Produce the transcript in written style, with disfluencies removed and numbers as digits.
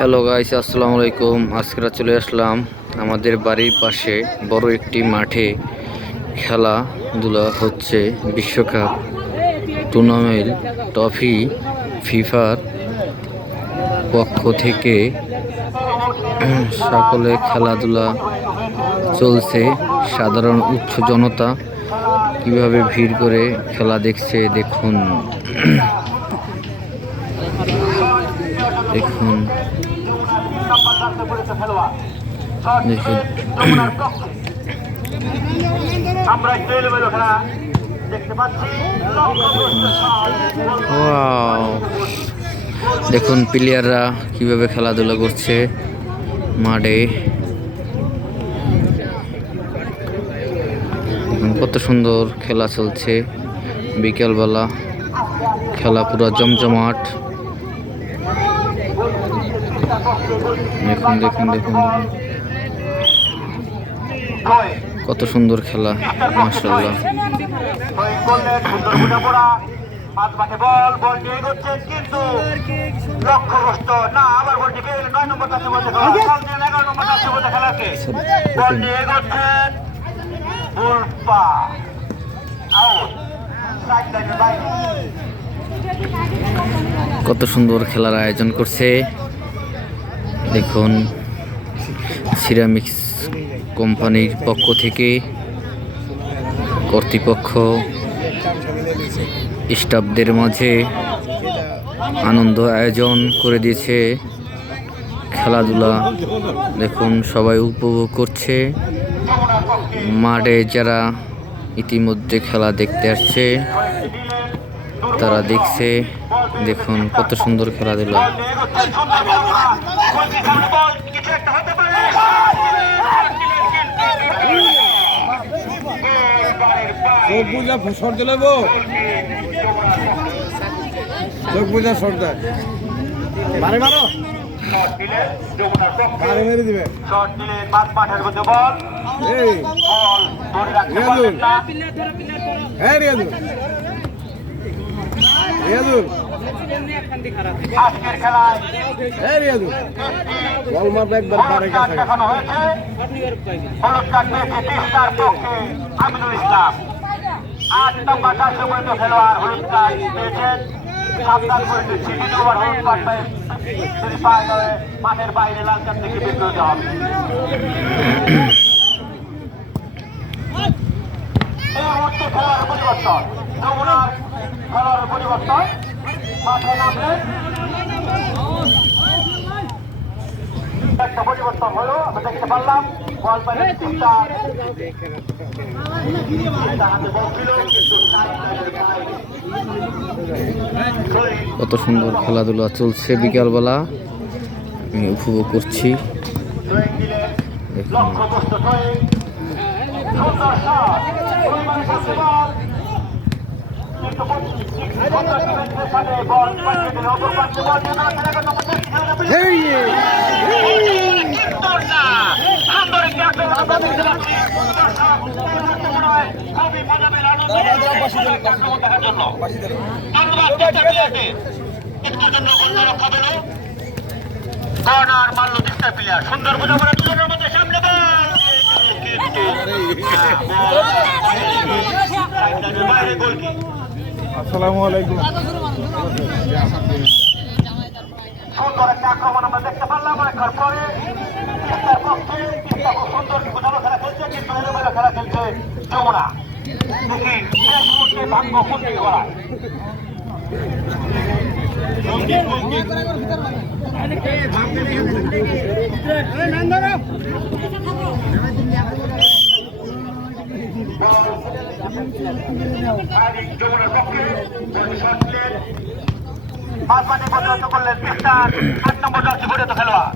Hello guys, আসসালামু আলাইকুম। আজকে চলে আসলাম আমাদের বাড়ির পাশে বড় একটি মাঠে খেলাধুলা হচ্ছে। বিশ্বকাপ টুর্নামেন্ট ট্রফি ফিফার পক্ষ থেকে সকলে খেলাধুলা চলছে। সাধারণ উচ্চ জনতা কিভাবে ভিড় করে খেলা দেখছে দেখুন। দেখুন দেখুন প্লেয়াররা কিভাবে খেলাধুলা করছে মাঠে। কত সুন্দর খেলা চলছে, বিকেলবেলা খেলা পুরো জমজমাট। দেখুন দেখুন দেখুন কত সুন্দর খেলা, মাশাআল্লাহ। কত সুন্দর খেলার আয়োজন করছে দেখুন। সিরামিক্স কোম্পানির পক্ষ থেকে কর্তৃপক্ষ স্টাফদের মাঝে আনন্দ আয়োজন করে দিয়েছে। খেলাধুলা দেখুন, সবাই উপভোগ করছে। মাঠে যারা ইতিমধ্যে খেলা দেখতে আসছে তারা দেখছে। দেখুন কত সুন্দর খেলাধুলা। চোখ বুঝা শর্ট দিল, চোখ বুঝা শর্ট দেয়, মারে মারো, মারে মেরে দিবে। এই রিয়াজুল, হ্যাঁ রিয়াজুল, রিয়াজুল, হ্যাঁ রিয়াজুল, বল মারবে একবার পারে কাছে। আমিনুল ইসলাম 8 নম্বর খেলোয়াড় হলুদ কার্ড পেয়েছেন। সাবধান করে দিচ্ছি, ওভার হলুদ কার্ড পায় যদি পায় তবে মাঠের বাইরে লাল কার্ড থেকে বের করে দেওয়া হবে। এই মুহূর্তে খেলোয়াড়ের পরিবর্তন, যমুনার খেলোয়াড়ের পরিবর্তন। মাঠে নামলে একটা পরিবর্তন হলো, আমরা দেখতে পারলাম। বল পাইলে কত সুন্দর খেলাধুলা চলছে বিকালবেলা, আমি উপভোগ করছি। কর্নার মারল চেষ্টা প্লেয়ার, সুন্দর বোঝাপড়া দুজনের মধ্যে, সামনে বাইরে গোল কি। আসসালামু আলাইকুম। সুন্দর একটা আক্রমণ আমরা দেখতে পারলাম অনেকক্ষণ পরে। পক্ষে সুন্দর বোঝানো খেলা খেলছে, কিন্তু এলোমেলো খেলা খেলছে যমুনা। দেখি শেষ মুহূর্তে ভাগ্য কোন দিকে গড়ায়। যমুনার পক্ষে মাঝমাঠে প্রতিহত করলেন 8 নম্বর জার্সি পরিণত খেলোয়াড়।